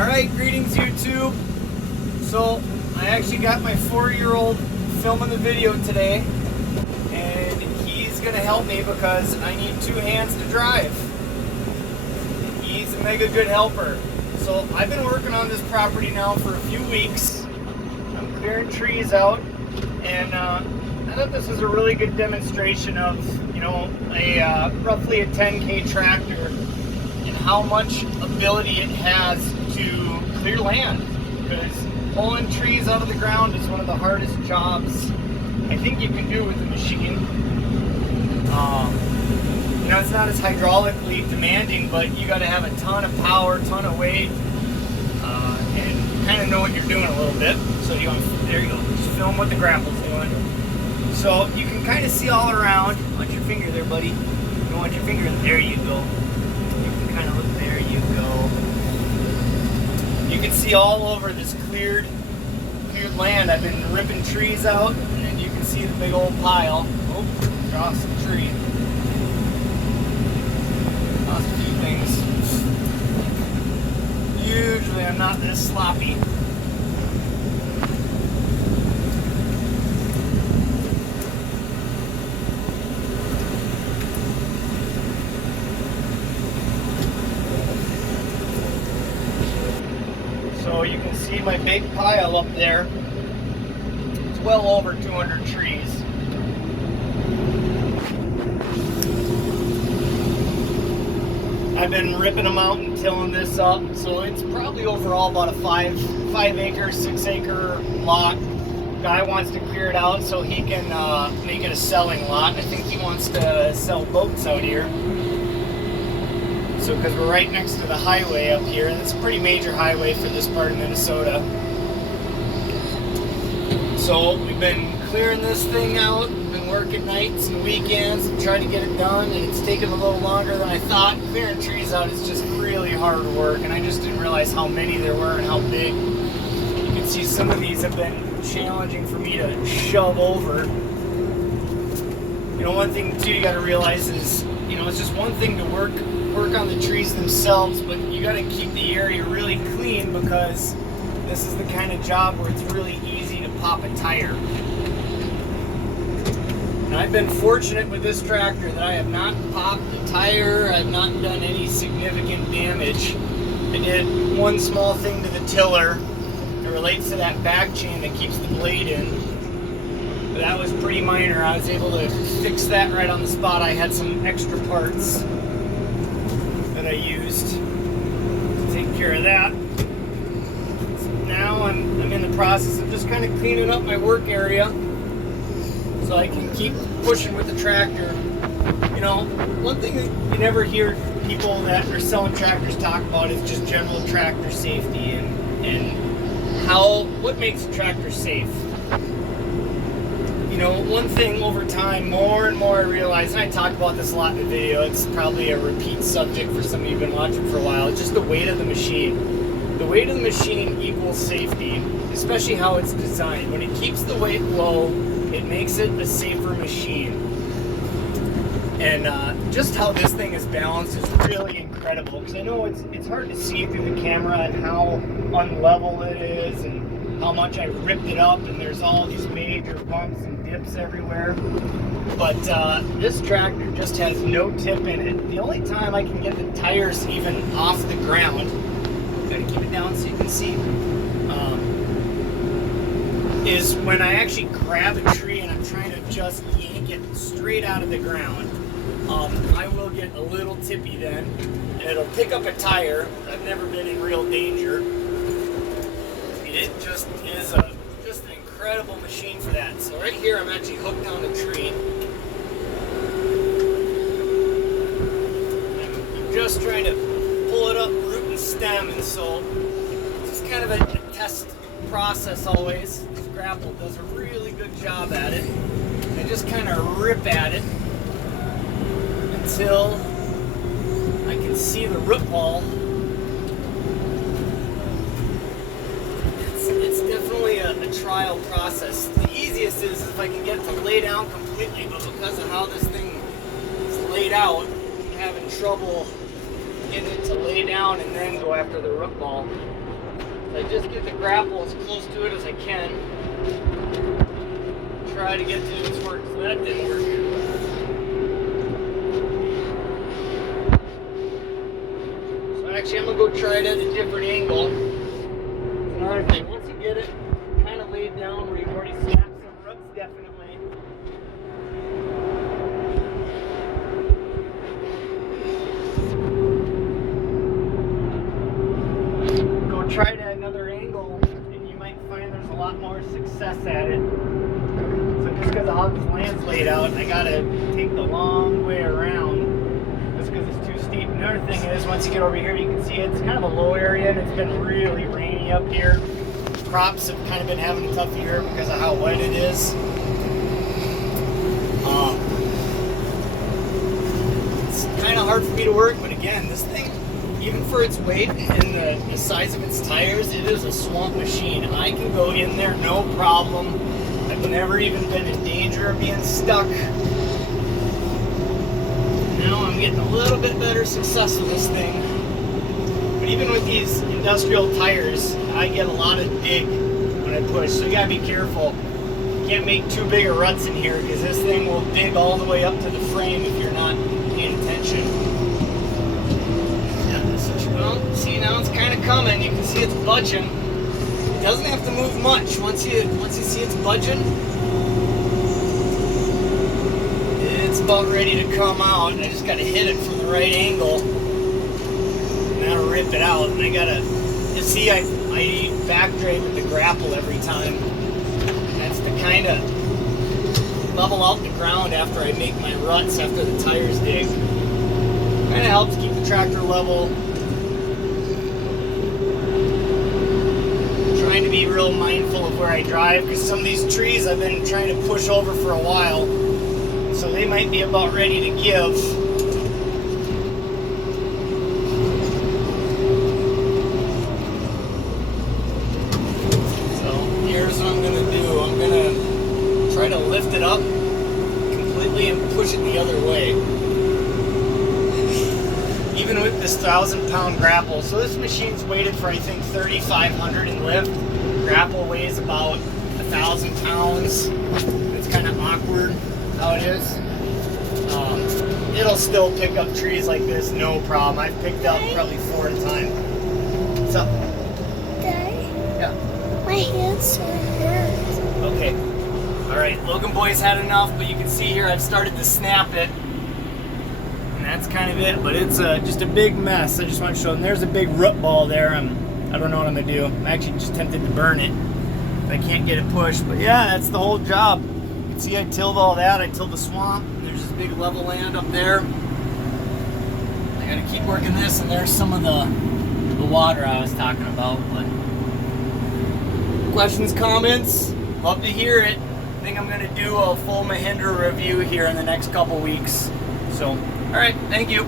Alright, greetings YouTube. So, I actually got my 4-year-old filming the video today, and he's going to help me because I need 2 hands to drive. He's a mega good helper. So, I've been working on this property now for a few weeks. I'm clearing trees out, and I thought this was a really good demonstration of, roughly a 10K tractor and how much ability it has to clear land, because pulling trees out of the ground is one of the hardest jobs I think you can do with a machine. It's not as hydraulically demanding, but you got to have a ton of power, ton of weight, and kind of know what you're doing a little bit. So there you go, just film what the grapple's doing. So you can kind of see all around. Watch your finger there, buddy. You don't want your finger, there you go. You can kind of look, there you go. You can see all over this cleared land. I've been ripping trees out, and then you can see the big old pile. Oh, across the tree. Lost a few things. Usually I'm not this sloppy. So you can see my big pile up there. It's well over 200 trees. I've been ripping them out and tilling this up, so it's probably overall about a 5 acre, 6 acre lot. Guy wants to clear it out so he can make it a selling lot. I think he wants to sell boats out here. So, because we're right next to the highway up here, and it's a pretty major highway for this part of Minnesota. So we've been clearing this thing out, been working nights and weekends and trying to get it done, and it's taken a little longer than I thought. Clearing trees out is just really hard work, and I just didn't realize how many there were and how big. You can see some of these have been challenging for me to shove over. One thing too you got to realize is, it's just one thing to work on the trees themselves, but you got to keep the area really clean, because this is the kind of job where it's really easy to pop a tire. And I've been fortunate with this tractor that I have not popped a tire, I've not done any significant damage. I did one small thing to the tiller that relates to that back chain that keeps the blade in. But that was pretty minor. I was able to fix that right on the spot. I had some extra parts that I used to take care of that. So now I'm in the process of just kind of cleaning up my work area so I can keep pushing with the tractor. One thing that you never hear people that are selling tractors talk about is just general tractor safety and what makes a tractor safe. One thing over time, more and more I realize, and I talk about this a lot in the video, it's probably a repeat subject for some of you who've been watching for a while, it's just the weight of the machine. The weight of the machine equals safety, especially how it's designed. When it keeps the weight low, it makes it a safer machine. And just how this thing is balanced is really incredible, because I know it's hard to see through the camera and how unlevel it is and how much I ripped it up, and there's all these major bumps and dips everywhere. But this tractor just has no tip in it. The only time I can get the tires even off the ground, gotta keep it down so you can see, is when I actually grab a tree and I'm trying to just yank it straight out of the ground. I will get a little tippy then, and it'll pick up a tire. I've never been in real danger. It just is just an incredible machine for that. So right here I'm actually hooked on a tree. I'm just trying to pull it up root and stem, and so it's kind of a test process always. This grapple does a really good job at it. I just kind of rip at it until I can see the root ball. It's definitely a trial process. The easiest is if I can get it to lay down completely, but because of how this thing is laid out, I'm having trouble getting it to lay down and then go after the root ball. So I just get the grapple as close to it as I can. Try to get to its work, so that didn't work. So actually I'm gonna go try it at a different angle. Another thing, once you get it kind of laid down where you've already snapped some roots, definitely. Go try it at another angle and you might find there's a lot more success at it. So just because of how this land's laid out, I gotta take the long way around just because it's too steep. Another thing is, once you get over here, you can see it's kind of a low area and it's been really rainy up here. Crops have kind of been having a tough year because of how wet it is. It's kind of hard for me to work, but again, this thing, even for its weight and the size of its tires, it is a swamp machine. I can go in there no problem. I've never even been in danger of being stuck. Now I'm getting a little bit better success with this thing. But even with these industrial tires, I get a lot of dig when I push, so you gotta be careful. You can't make too big of ruts in here because this thing will dig all the way up to the frame if you're not paying attention. Well, see, now it's kind of coming. You can see it's budging. It doesn't have to move much. Once you see it's budging, it's about ready to come out. I just got to hit it from the right angle. Now rip it out, and I gotta. You see, I back drag with the grapple every time. That's to kind of level out the ground after I make my ruts after the tires dig. Kind of helps keep the tractor level. Trying to be real mindful of where I drive because some of these trees I've been trying to push over for a while, so they might be about ready to give. So here's what I'm going to do. I'm going to try to lift it up completely and push it the other way. Even with this 1,000-pound grapple. So this machine's weighted for, I think, 3,500 in lift. Grapple weighs about 1,000 pounds. It's kind of awkward how it is. It'll still pick up trees like this, no problem. I've picked up probably 4 at a time. What's up? Daddy? Yeah. My hands are hurt. Okay. Alright, Logan Boy's had enough, but you can see here I've started to snap it. And that's kind of it, but it's just a big mess. I just want to show them. There's a big root ball there. I don't know what I'm going to do. I'm actually just tempted to burn it if I can't get it pushed. But yeah, that's the whole job. You can see I tilled all that. I tilled the swamp. There's this big level land up there. I got to keep working this, and there's some of the water I was talking about. But questions, comments, love to hear it. I think I'm going to do a full Mahindra review here in the next couple weeks. So, all right, thank you.